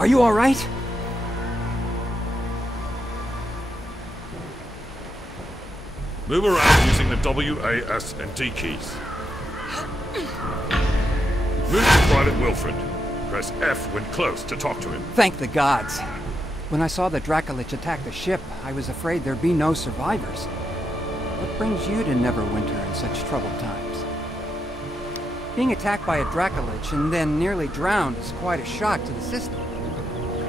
Are you all right? Move around using the W, A, S, and D keys. Move to Private Wilfred. Press F when close to talk to him. Thank the gods. When I saw the Dracolich attack the ship, I was afraid there'd be no survivors. What brings you to Neverwinter in such troubled times? Being attacked by a Dracolich and then nearly drowned is quite a shock to the system.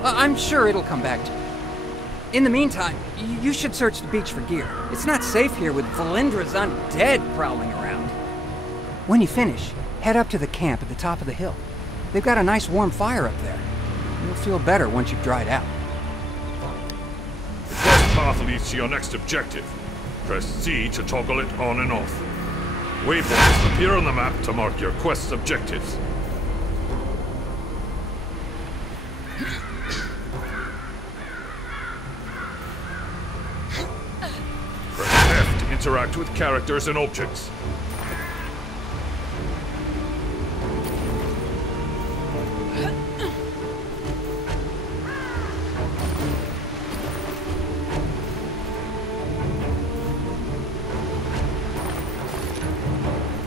I'm sure it'll come back to you. In the meantime, you should search the beach for gear. It's not safe here with Valindra's undead prowling around. When you finish, head up to the camp at the top of the hill. They've got a nice warm fire up there. You'll feel better once you've dried out. The quest path leads to your next objective. Press C to toggle it on and off. Waypoints appear on the map to mark your quest's objectives. Press F to interact with characters and objects.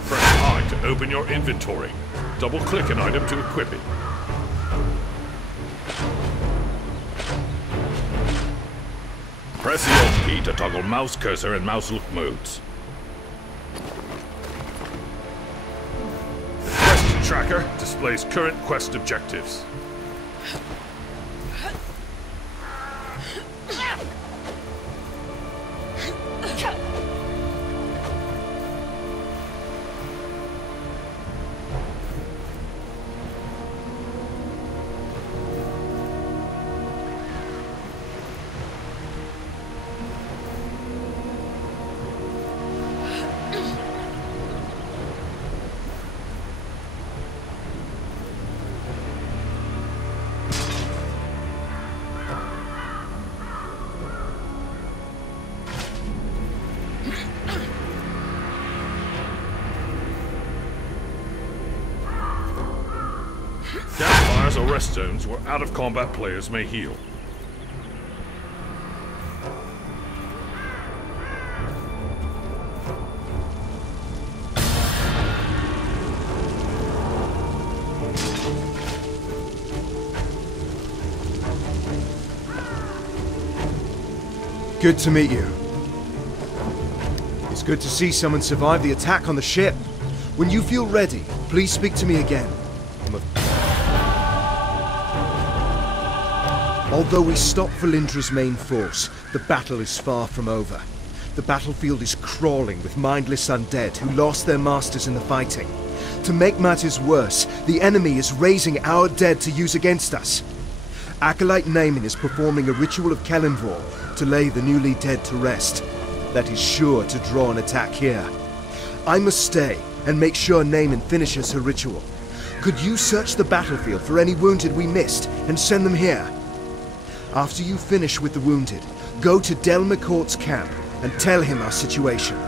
Press I to open your inventory. Double-click an item to equip it. Press the Alt key to toggle mouse cursor and mouse look modes. The quest tracker displays current quest objectives. Campfires or rest zones where out-of-combat players may heal. Good to meet you. It's good to see someone survive the attack on the ship. When you feel ready, please speak to me again. Although we stopped Valindra's main force, the battle is far from over. The battlefield is crawling with mindless undead who lost their masters in the fighting. To make matters worse, the enemy is raising our dead to use against us. Acolyte Naaman is performing a ritual of Kelenvor to lay the newly dead to rest. That is sure to draw an attack here. I must stay and make sure Naaman finishes her ritual. Could you search the battlefield for any wounded we missed and send them here? After you finish with the wounded, go to Del McCourt's camp and tell him our situation.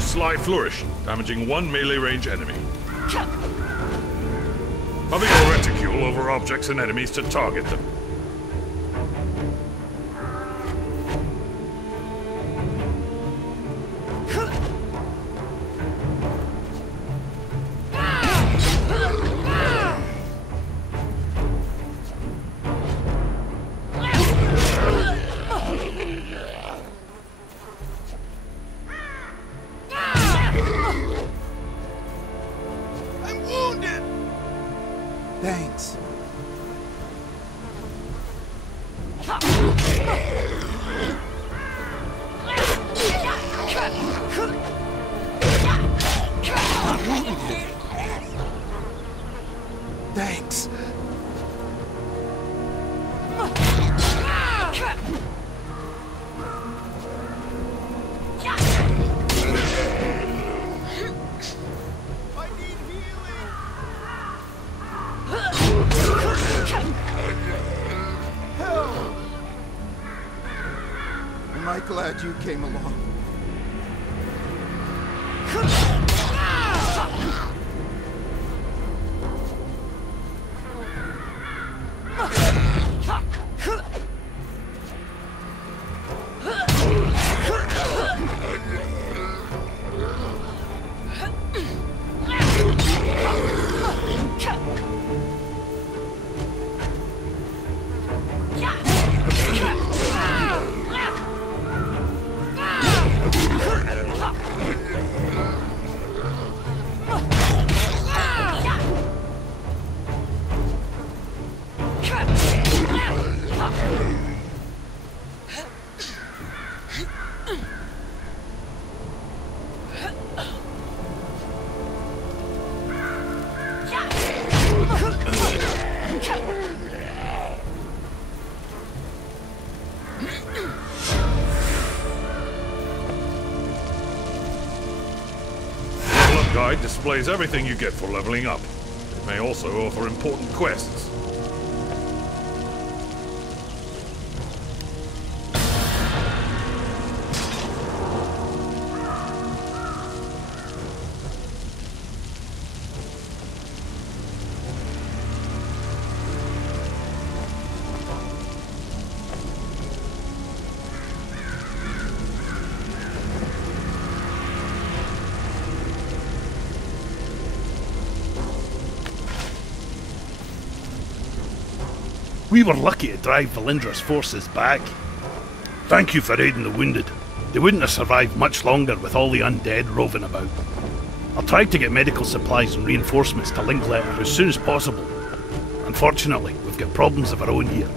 Sly Flourish, damaging one melee range enemy. Having a reticule over objects and enemies to target them. Thanks. Thanks. Am I glad you came along? guide displays everything you get for leveling up. It may also offer important quests. We were lucky to drive Valindra's forces back. Thank you for aiding the wounded. They wouldn't have survived much longer with all the undead roving about. I'll try to get medical supplies and reinforcements to Linklater as soon as possible. Unfortunately, we've got problems of our own here.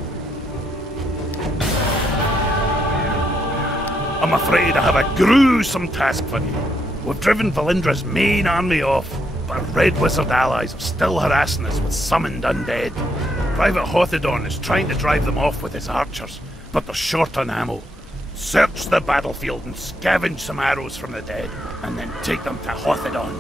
I'm afraid I have a gruesome task for you. We've driven Valindra's main army off, but our Red Wizard allies are still harassing us with summoned undead. Private Hothedon is trying to drive them off with his archers, but they're short on ammo. Search the battlefield and scavenge some arrows from the dead, and then take them to Hothedon.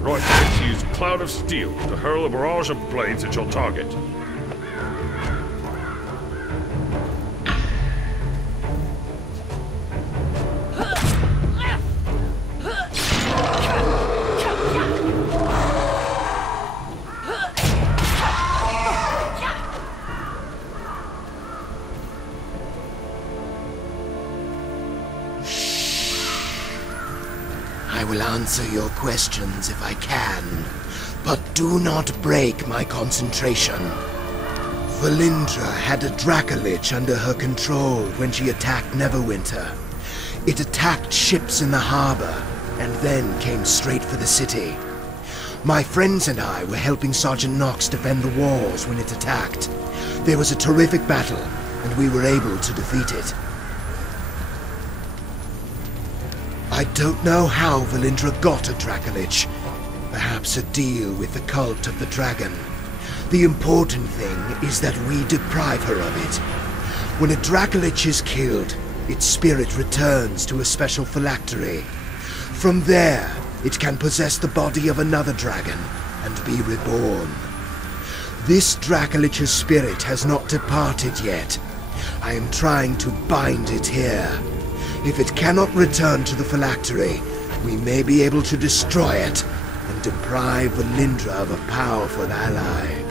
Right, let's use Cloud of Steel to hurl a barrage of blades at your target. I will answer your questions if I can, but do not break my concentration. Valindra had a Dracolich under her control when she attacked Neverwinter. It attacked ships in the harbor, and then came straight for the city. My friends and I were helping Sergeant Knox defend the walls when it attacked. There was a terrific battle, and we were able to defeat it. I don't know how Valindra got a Dracolich. Perhaps a deal with the cult of the dragon. The important thing is that we deprive her of it. When a Dracolich is killed, its spirit returns to a special phylactery. From there, it can possess the body of another dragon and be reborn. This Dracolich's spirit has not departed yet. I am trying to bind it here. If it cannot return to the phylactery, we may be able to destroy it and deprive Valindra of a powerful ally.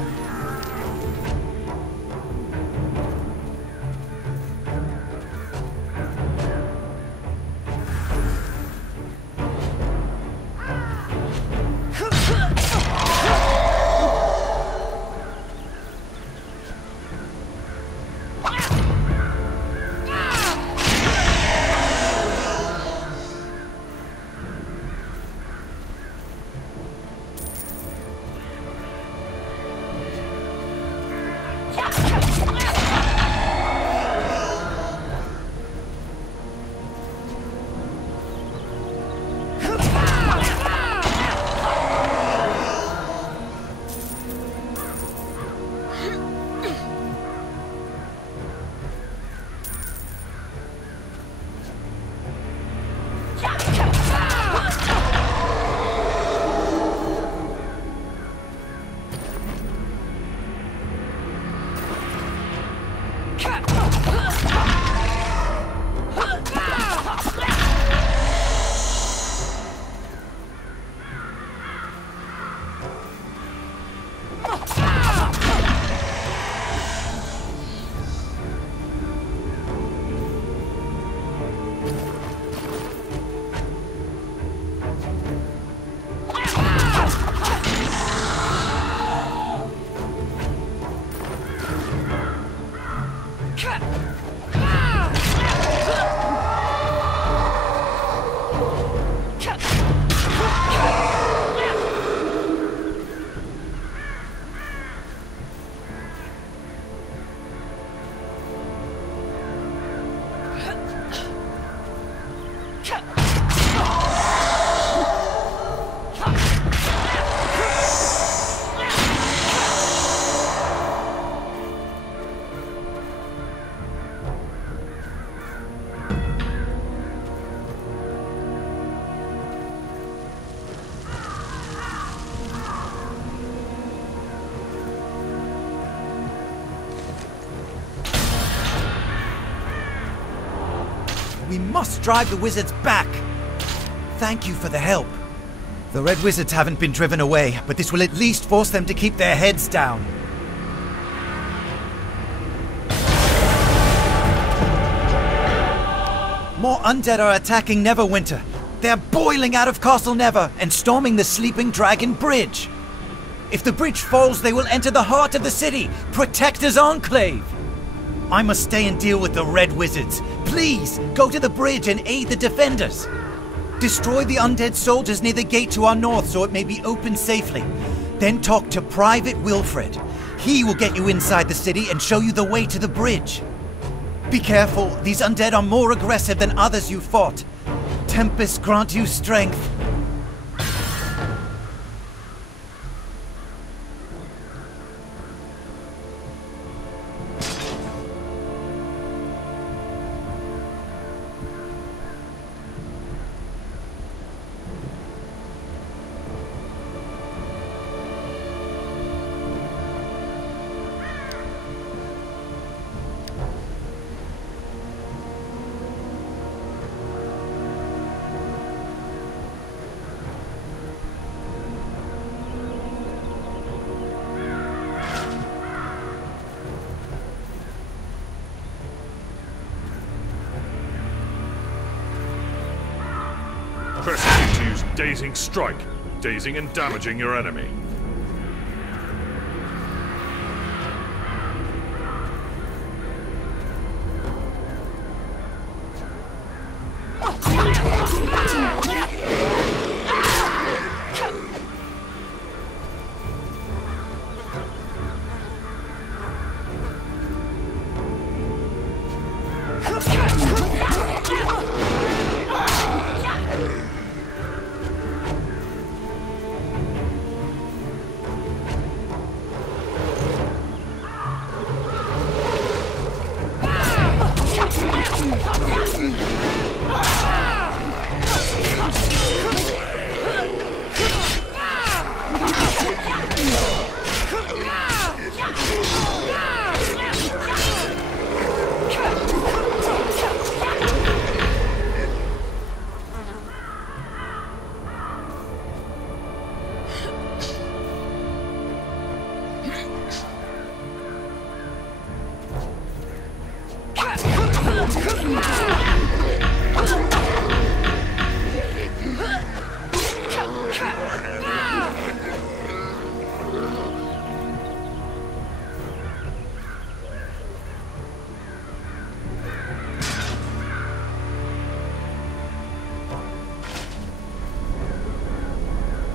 We must drive the wizards back! Thank you for the help. The Red Wizards haven't been driven away, but this will at least force them to keep their heads down. More undead are attacking Neverwinter. They're boiling out of Castle Never and storming the Sleeping Dragon Bridge. If the bridge falls, they will enter the heart of the city, Protector's Enclave. I must stay and deal with the Red Wizards. Please, go to the bridge and aid the defenders. Destroy the undead soldiers near the gate to our north so it may be opened safely. Then talk to Private Wilfred. He will get you inside the city and show you the way to the bridge. Be careful, these undead are more aggressive than others you fought. Tempest grant you strength. Press E to use Dazing Strike, dazing and damaging your enemy.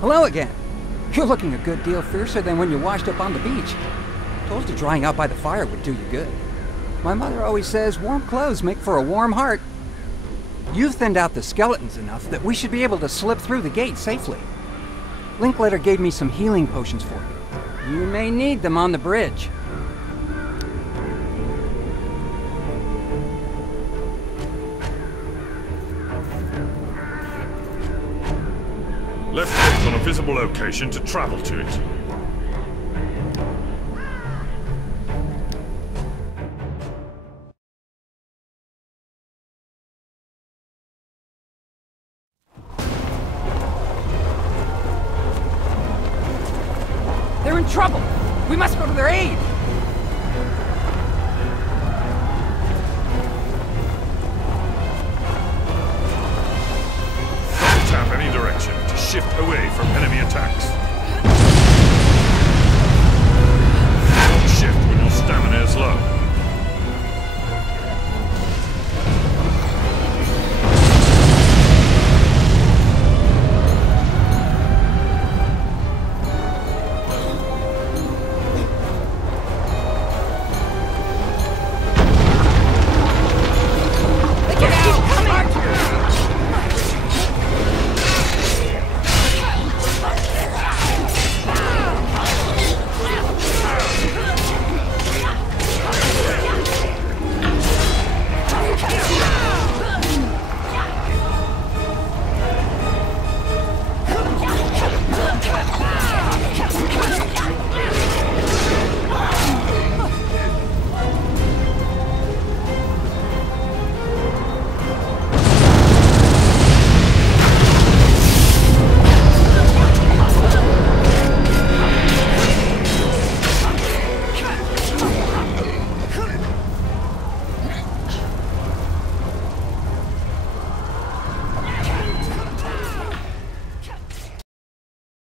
Hello again. You're looking a good deal fiercer than when you washed up on the beach. Told you drying out by the fire would do you good. My mother always says warm clothes make for a warm heart. You've thinned out the skeletons enough that we should be able to slip through the gate safely. Linklater gave me some healing potions for you. You may need them on the bridge. Left click on a visible location to travel to it. They're in trouble! We must go to their aid! Double tap any direction to shift away from enemy attacks. Don't shift when your stamina is low. Get out!